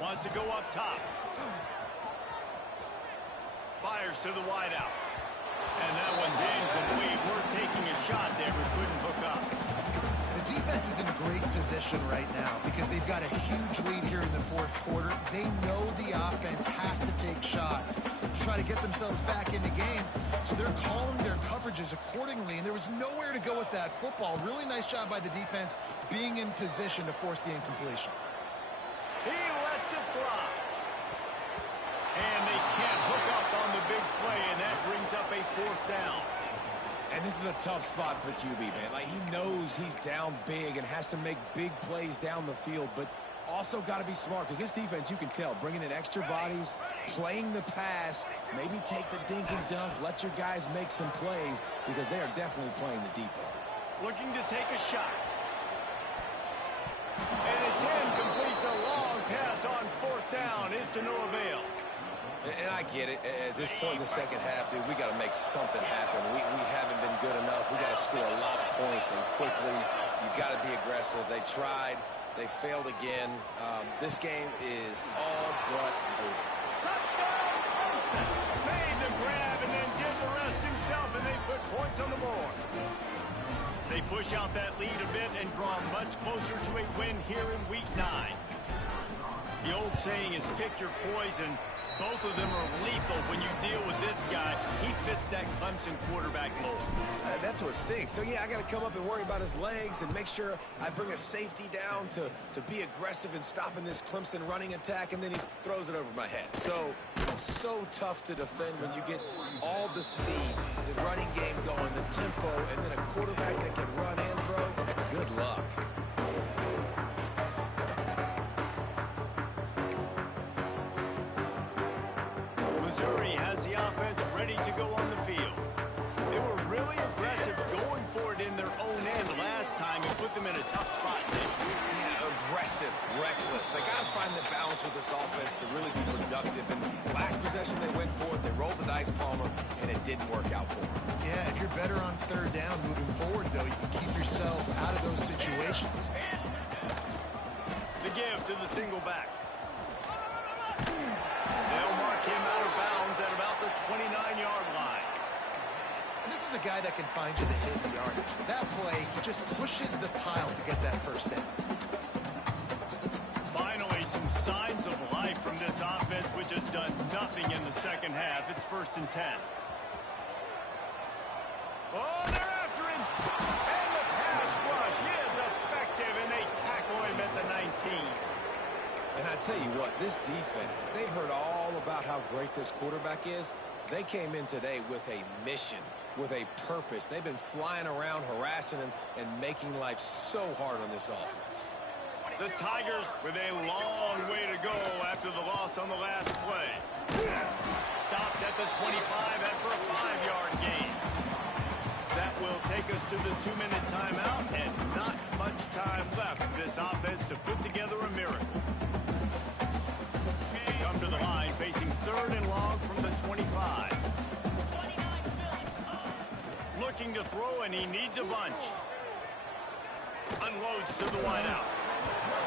Wants to go up top. Fires to the wideout. And that one's incomplete. We're taking a shot there, but couldn't hook up. The defense is in a great position right now because they've got a huge lead here in the fourth quarter. They know the offense has to take shots to try to get themselves back in the game, so they're calling their coverages accordingly, and there was nowhere to go with that football. Really nice job by the defense being in position to force the incompletion. He lets it fly. And they can't hook up on the big play, and that brings up a fourth down. And this is a tough spot for the QB, man. Like, he knows he's down big and has to make big plays down the field, but also got to be smart because this defense, you can tell, bringing in extra bodies, playing the pass, maybe take the dink and dunk, let your guys make some plays because they are definitely playing the deep ball. Looking to take a shot. And it's incomplete. The long pass on fourth down is to no avail. And I get it. At this point in the second half, dude, we got to make something happen. We haven't been good enough. We got to score a lot of points and quickly. You got to be aggressive. They tried. They failed again. This game is all but over. Touchdown, Clemson. Made the grab and then did the rest himself, and they put points on the board. They push out that lead a bit and draw much closer to a win here in Week 9. The old saying is pick your poison. Both of them are lethal when you deal with this guy. He fits that Clemson quarterback mold. That's what stinks. So, yeah, I got to come up and worry about his legs and make sure I bring a safety down to be aggressive in stopping this Clemson running attack, and then he throws it over my head. So tough to defend when you get all the speed, the running game going, the tempo, and then a quarterback that can run and throw. Good luck. Missouri has the offense ready to go on the field. They were really aggressive going for it in their own end last time and put them in a tough spot. Yeah, aggressive, reckless. They got to find the balance with this offense to really be productive. And last possession they went for it, they rolled the dice, Palmer, and it didn't work out for them. Yeah, if you're better on third down moving forward, though, you can keep yourself out of those situations. The give to the single back. They'll mark him out of bounds at about the 29-yard line. And this is a guy that can find you the hidden yardage. That play, he just pushes the pile to get that first down. Finally, some signs of life from this offense, which has done nothing in the second half. It's 1st and 10. Oh, they're after him. And the pass rush is effective, and they tackle him at the 19. And I tell you what, this defense, they've heard all about how great this quarterback is. They came in today with a mission, with a purpose. They've been flying around, harassing him, and making life so hard on this offense. The Tigers with a long way to go after the loss on the last play. Stopped at the 25 after a 5-yard gain. That will take us to the 2-minute timeout, and not much time left for this offense to put together a miracle. Come to the line, facing 3rd and long from the 25. Looking to throw, and he needs a bunch. Unloads to the wideout.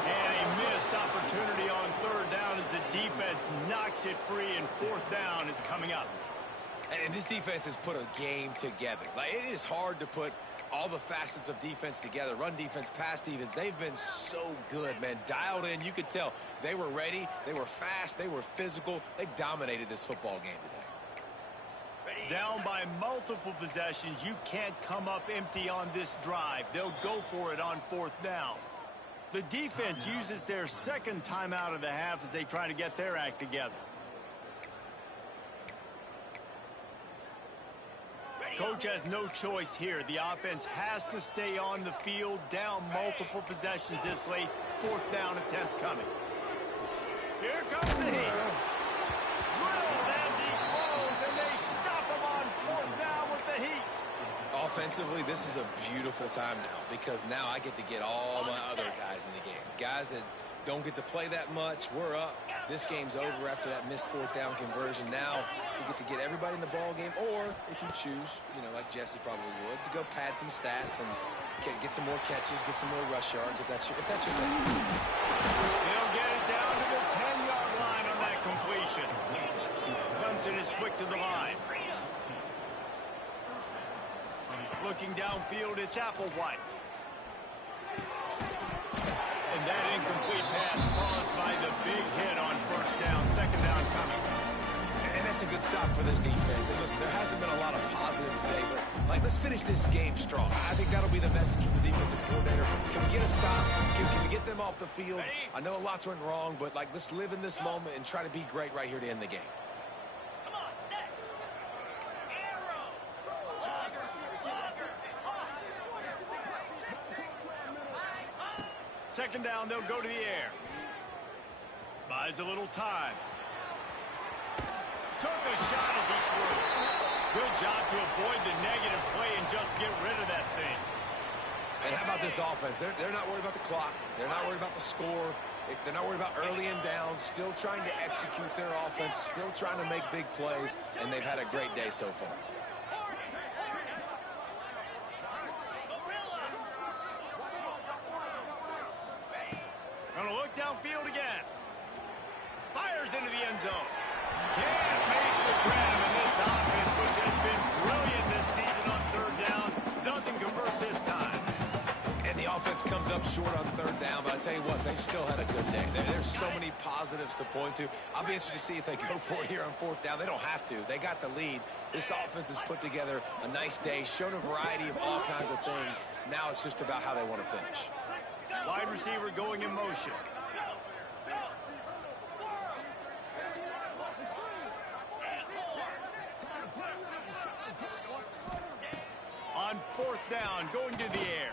And a missed opportunity on 3rd down as the defense knocks it free, and 4th down is coming up. And this defense has put a game together. Like, it is hard to put all the facets of defense together. Run defense, pass defense. They've been so good, man. Dialed in. You could tell they were ready. They were fast. They were physical. They dominated this football game today. Down by multiple possessions. You can't come up empty on this drive. They'll go for it on 4th down. The defense uses their 2nd timeout of the half as they try to get their act together. Coach has no choice here. The offense has to stay on the field, down multiple possessions this late. 4th down attempt coming. Here comes the heat. Drilled as he throws, and they stop him on 4th down with the heat. Offensively, this is a beautiful time now because now I get to get all my other guys in the game. Guys that don't get to play that much. We're up. This game's over after that missed 4th down conversion. Now we get to get everybody in the ball game, or if you choose, you know, like Jesse probably would, to go pad some stats and get some more catches, get some more rush yards if that's your thing. They'll get it down to the 10-yard line on that completion. Clemson is quick to the line. Looking downfield, it's Applewhite. That incomplete pass caused by the big hit on first down. Second down coming. And that's a good stop for this defense. And listen, there hasn't been a lot of positives today, but let's finish this game strong. I think that'll be the message from the defensive coordinator. Can we get a stop? Can we get them off the field? I know lots went wrong, but let's live in this moment and try to be great right here to end the game. Second down, they'll go to the air. Buys a little time. Took a shot as he threw. Good job to avoid the negative play and just get rid of that thing. And how about this offense? They're not worried about the clock. They're not worried about the score. They're not worried about early and down. Still trying to execute their offense. Still trying to make big plays. And they've had a great day so far. Gonna look downfield again. Fires into the end zone. Can't make the grab in this offense, which has been brilliant this season on third down. Doesn't convert this time. And the offense comes up short on third down, but I tell you what, they've still had a good day. There's so many positives to point to. I'll be interested to see if they go for it here on fourth down. They don't have to. They got the lead. This offense has put together a nice day, shown a variety of all kinds of things. Now it's just about how they want to finish. Wide receiver going in motion. On fourth down, going to the air.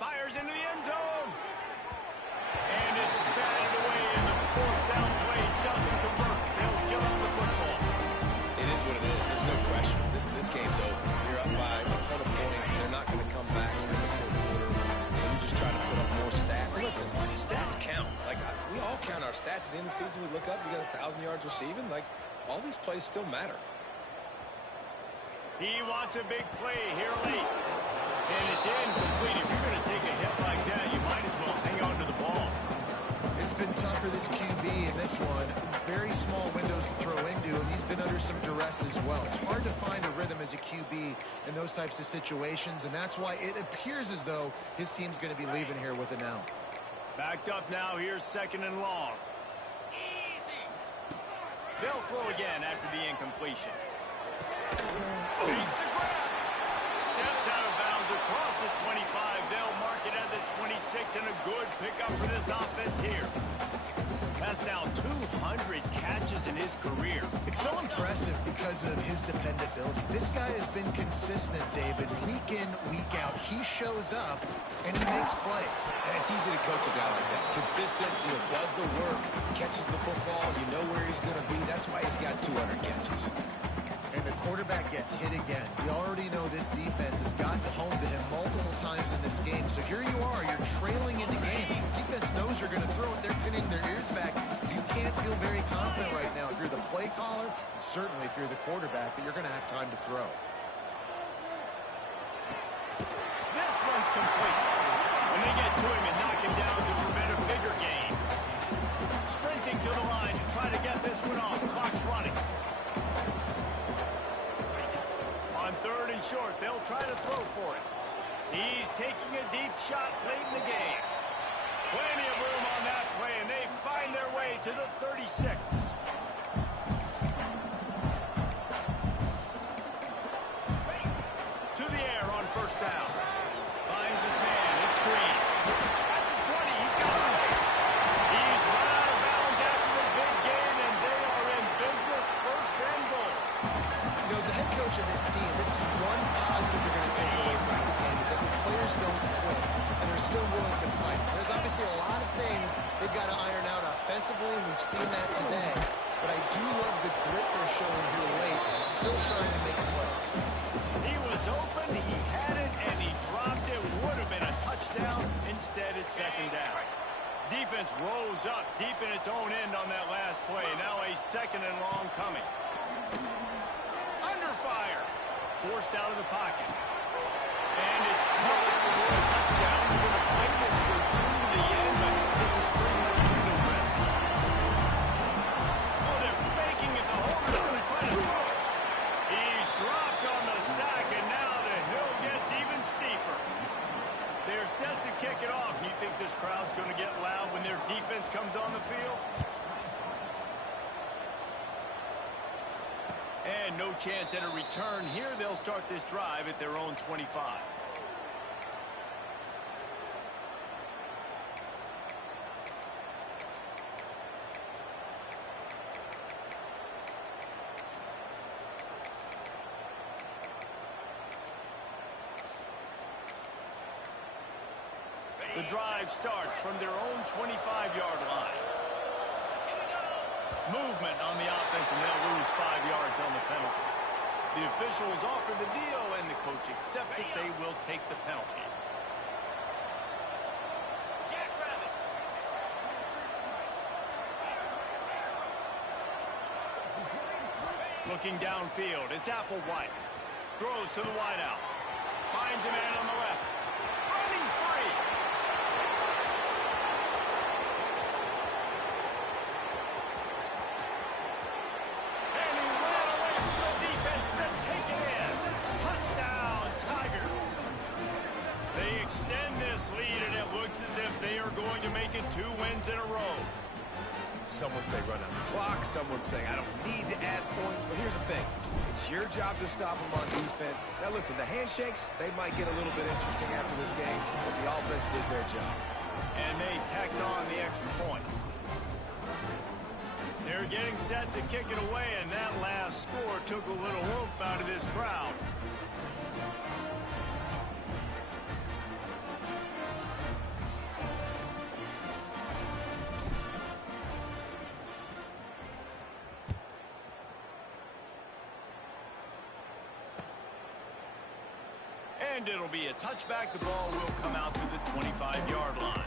Fires into the end zone. And it's batted away, and the fourth down play doesn't convert. They'll give up the football. It is what it is. There's no pressure. This game's over. You're up by a ton of points. They're not going to come back in the fourth quarter. So you just try to put up more stats. And listen, stats count. We all count our stats. At the end of the season, we look up, you got 1,000 yards receiving. All these plays still matter. He wants a big play here late. And it's incomplete. If you're going to take a hit like that, you might as well hang on to the ball. It's been tough for this QB in this one. Very small windows to throw into, and he's been under some duress as well. It's hard to find a rhythm as a QB in those types of situations, and that's why it appears as though his team's going to be leaving here with it now. Backed up now. Here's second and long. They'll throw again after the incompletion. Makes the grab. Steps out of bounds across the 25. They'll mark it at the 26, and a good pickup for this offense here. That's now 200 catches in his career. It's so impressive because of his dependability. This guy has been consistent, David, week in, week out. He shows up, and he makes plays. And it's easy to coach a guy like that. Consistent, does the work, catches the football, you know where he's going to be. That's why he's got 200 catches. And the quarterback gets hit again. You already know this defense has gotten home to him multiple times in this game. So here you are, you're trailing in the game. Defense knows you're going to throw it. They're pinning their ears back. You can't feel very confident right now if you're the play caller, and certainly if you're the quarterback, that you're going to have time to throw. This one's complete. When they get to him and knock him down to prevent a bigger gain. Sprinting to the line to try to get this one off. Clock's running. On third and short, they'll try to throw for it. He's taking a deep shot late in the game. Plenty of room on that play, and they find their way to the 36. To the air on first down. Finds his man. It's Green. At the 20, he's got some. He's run out of bounds after a big gain, and they are in business. First and goal. As the head coach of this team, this is one positive you're going to take away from this game, is that the players don't quit, and they're still willing to fight. There's obviously a lot of things they've got to iron out offensively, and we've seen that today. But I do love the grit they're showing here late, still trying to make plays. He was open, he had it, and he dropped it. Would have been a touchdown. Instead, it's second down. Defense rose up deep in its own end on that last play. Now a second and long coming. Under fire. Forced out of the pocket. And it's caught for a touchdown. We're going to play this through to the end, but this is pretty much window dressing. Oh, they're faking it. The holder's going to try to throw it. He's dropped on the sack, and now the hill gets even steeper. They're set to kick it off. You think this crowd's going to get loud? And no chance at a return here. They'll start this drive at their own 25. The drive starts from their own 25-yard line. Movement on the offense, and they'll lose 5 yards on the penalty. The officials offer the deal, and the coach accepts it. They will take the penalty. Looking downfield, it's Applewhite. Throws to the wideout. Finds a man on the left. Running free. And he ran away from the defense to take it in. Touchdown, Tigers. They extend this lead, and it looks as if they are going to make it 2 wins in a row. Someone say run out the clock. Someone say I don't need to add points. But here's the thing. It's your job to stop them on defense. Now, listen, the handshakes, they might get a little bit interesting after this game, but the offense did their job. And they tacked on the extra point. They're getting set to kick it away, and that last score took a little oomph out of this crowd. And it'll be a touchback. The ball will come out to the 25-yard line.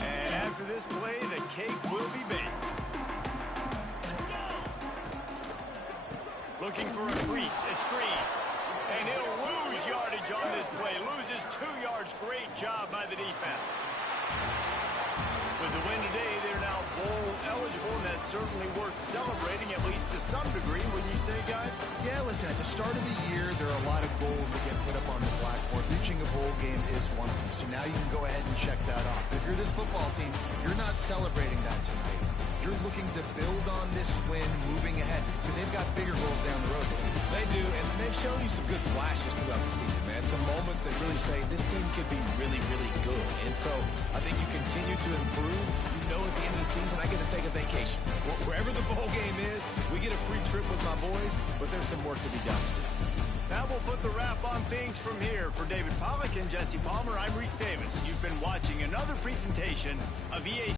And after this play, the cake will be baked. Looking for a crease. It's Green. And he'll lose yardage on this play. Loses 2 yards. Great job by the defense. With the win today, they're now bowl eligible, and that's certainly worth celebrating, at least to some degree, wouldn't you say, guys? Yeah, listen, at the start of the year, there are a lot of goals that get put up on the blackboard. Reaching a bowl game is one of them. So now you can go ahead and check that off. If you're this football team, you're not celebrating that tonight. You're looking to build on this win moving ahead because they've got bigger goals down the road. They do, and they've shown you some good flashes throughout the season, man. Some moments that really say this team could be really, really good. And so I think you continue to improve. You know at the end of the season, I get to take a vacation. Wherever the bowl game is, we get a free trip with my boys, but there's some work to be done still. Now we'll put the wrap on things from here. For David Pollack and Jesse Palmer, I'm Reese Davis. You've been watching another presentation of EA